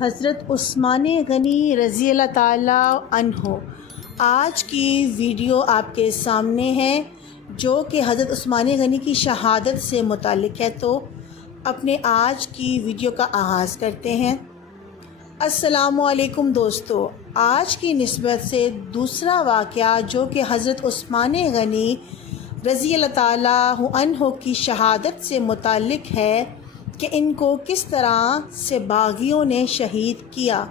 حضرت عثمان غنی رضی اللہ تعالیٰ عنہ۔ آج کی ویڈیو آپ کے سامنے ہے جو کہ حضرت عثمان غنی کی شہادت سے متعلق ہے، تو اپنے آج کی ویڈیو کا آغاز کرتے ہیں۔ السلام علیکم دوستو، آج کی نسبت سے دوسرا واقعہ جو کہ حضرت عثمان غنی رضی اللہ تعالیٰ عنہ کی شہادت سے متعلق ہے کہ ان کو کس طرح سے باغیوں نے شہید کیا،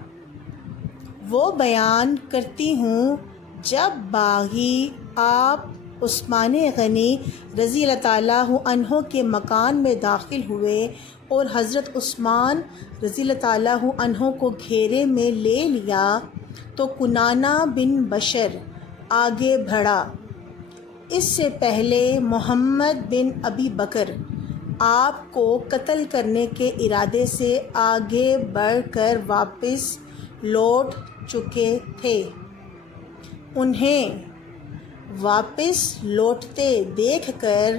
وہ بیان کرتی ہوں۔ جب باغی آپ عثمان غنی رضی اللہ تعالیٰ عنہ کے مکان میں داخل ہوئے اور حضرت عثمان رضی اللہ تعالیٰ عنہ کو گھیرے میں لے لیا تو کنانہ بن بشر آگے بڑھا۔ اس سے پہلے محمد بن ابی بکر آپ کو قتل کرنے کے ارادے سے آگے بڑھ کر واپس لوٹ چکے تھے۔ انہیں واپس لوٹتے دیکھ کر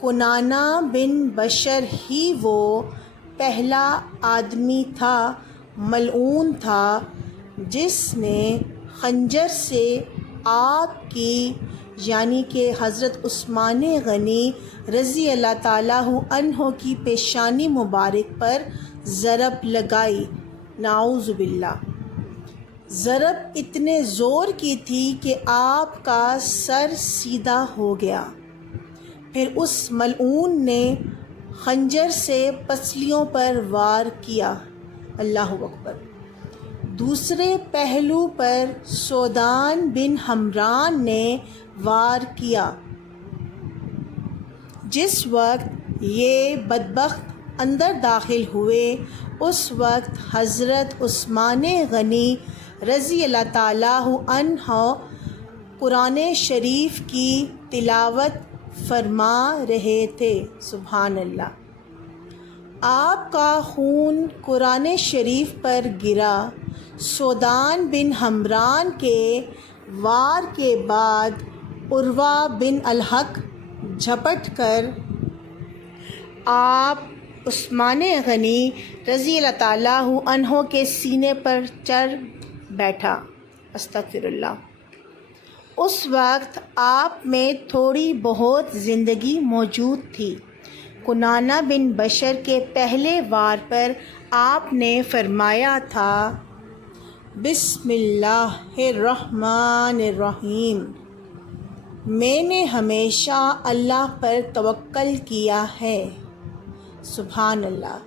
کنانہ بن بشر ہی وہ پہلا آدمی تھا، ملعون تھا، جس نے خنجر سے آپ کی یعنی کہ حضرت عثمان غنی رضی اللہ تعالیٰ عنہ کی پیشانی مبارک پر ضرب لگائی، نعوذ باللہ۔ ضرب اتنے زور کی تھی کہ آپ کا سر سیدھا ہو گیا۔ پھر اس ملعون نے خنجر سے پسلیوں پر وار کیا، اللہ اکبر۔ دوسرے پہلو پر سودان بن حمران نے وار کیا۔ جس وقت یہ بدبخت اندر داخل ہوئے اس وقت حضرت عثمان غنی رضی اللہ تعالیٰ عنہ قرآن شریف کی تلاوت فرما رہے تھے، سبحان اللہ۔ آپ کا خون قرآن شریف پر گرا۔ سودان بن حمران کے وار کے بعد عروہ بن الحق جھپٹ کر آپ عثمان غنی رضی اللہ تعالیٰ عنہ کے سینے پر چڑھ بیٹھا، استغفر اللہ۔ اس وقت آپ میں تھوڑی بہت زندگی موجود تھی۔ کنانہ بن بشر کے پہلے وار پر آپ نے فرمایا تھا، بسم اللہ الرحمن الرحیم، میں نے ہمیشہ اللہ پر توکل کیا ہے، سبحان اللہ۔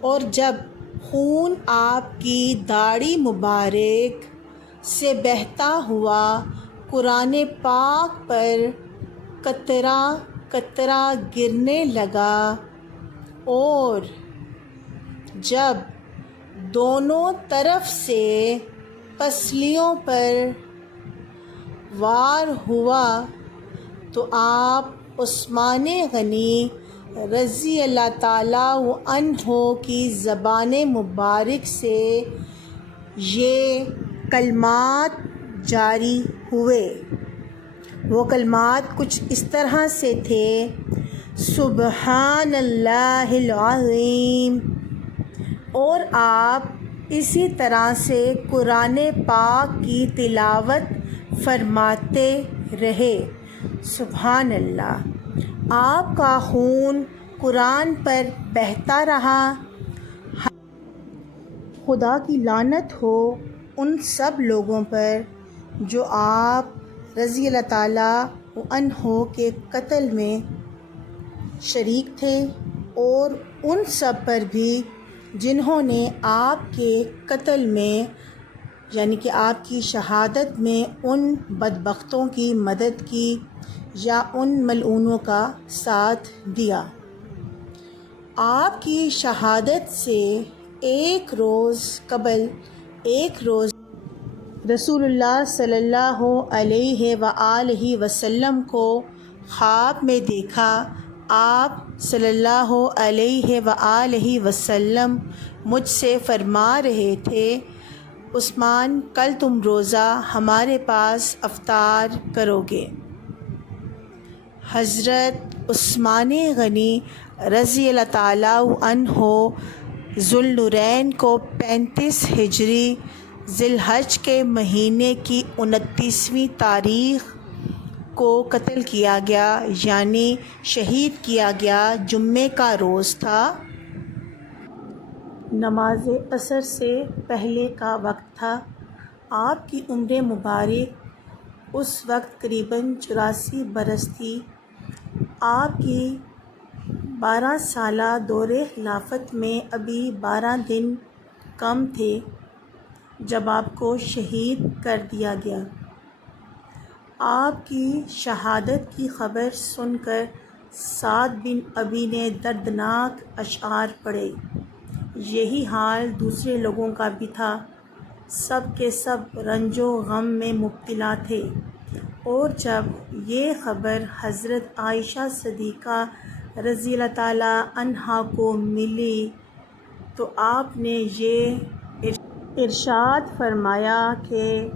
اور جب خون آپ کی داڑھی مبارک سے بہتا ہوا قرآن پاک پر قطرہ قطرہ گرنے لگا اور جب دونوں طرف سے پسلیوں پر وار ہوا تو آپ عثمان غنی رضی اللہ تعالیٰ عنہ کی زبان مبارک سے یہ کلمات جاری ہوئے۔ وہ کلمات کچھ اس طرح سے تھے، سبحان اللہ العظیم، اور آپ اسی طرح سے قرآن پاک کی تلاوت فرماتے رہے، سبحان اللہ۔ آپ کا خون قرآن پر بہتا رہا۔ خدا کی لعنت ہو ان سب لوگوں پر جو آپ رضی اللہ تعالیٰ عنہ کے قتل میں شریک تھے، اور ان سب پر بھی جنہوں نے آپ کے قتل میں یعنی کہ آپ کی شہادت میں ان بدبختوں کی مدد کی یا ان ملعونوں کا ساتھ دیا۔ آپ کی شہادت سے ایک روز قبل رسول اللہ صلی اللہ علیہ وآلہ وسلم کو خواب میں دیکھا۔ آپ صلی اللہ علیہ وآلہ وسلم مجھ سے فرما رہے تھے، عثمان کل تم روزہ ہمارے پاس افطار کرو گے۔ حضرت عثمان غنی رضی اللہ تعالیٰ عنہ ذوالنورین کو 35 ہجری ذی الحج کے مہینے کی 29ویں تاریخ کو قتل کیا گیا، یعنی شہید کیا گیا۔ جمعے کا روز تھا۔ نماز عصر سے پہلے کا وقت تھا۔ آپ کی عمر مبارک اس وقت قریباً 84 برس تھی۔ آپ کی 12 سالہ دور خلافت میں ابھی 12 دن کم تھے جب آپ کو شہید کر دیا گیا۔ آپ کی شہادت کی خبر سن کر سعد بن ابی نے دردناک اشعار پڑھے۔ یہی حال دوسرے لوگوں کا بھی تھا۔ سب کے سب رنج و غم میں مبتلا تھے، اور جب یہ خبر حضرت عائشہ صدیقہ رضی اللہ تعالیٰ عنہا کو ملی تو آپ نے یہ ارشاد فرمایا کہ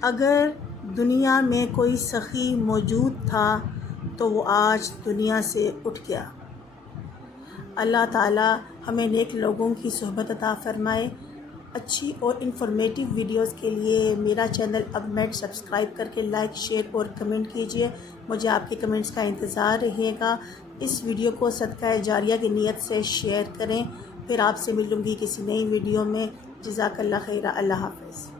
اگر دنیا میں کوئی سخی موجود تھا تو وہ آج دنیا سے اٹھ گیا۔ اللہ تعالیٰ ہمیں نیک لوگوں کی صحبت عطا فرمائے۔ اچھی اور انفارمیٹیو ویڈیوز کے لیے میرا چینل اب میڈ سبسکرائب کر کے لائک، شیئر اور کمنٹ کیجیے۔ مجھے آپ کے کمنٹس کا انتظار رہے گا۔ اس ویڈیو کو صدقہ جاریہ کی نیت سے شیئر کریں۔ پھر آپ سے ملوں گی کسی نئی ویڈیو میں۔ جزاک اللہ خیر۔ اللہ حافظ۔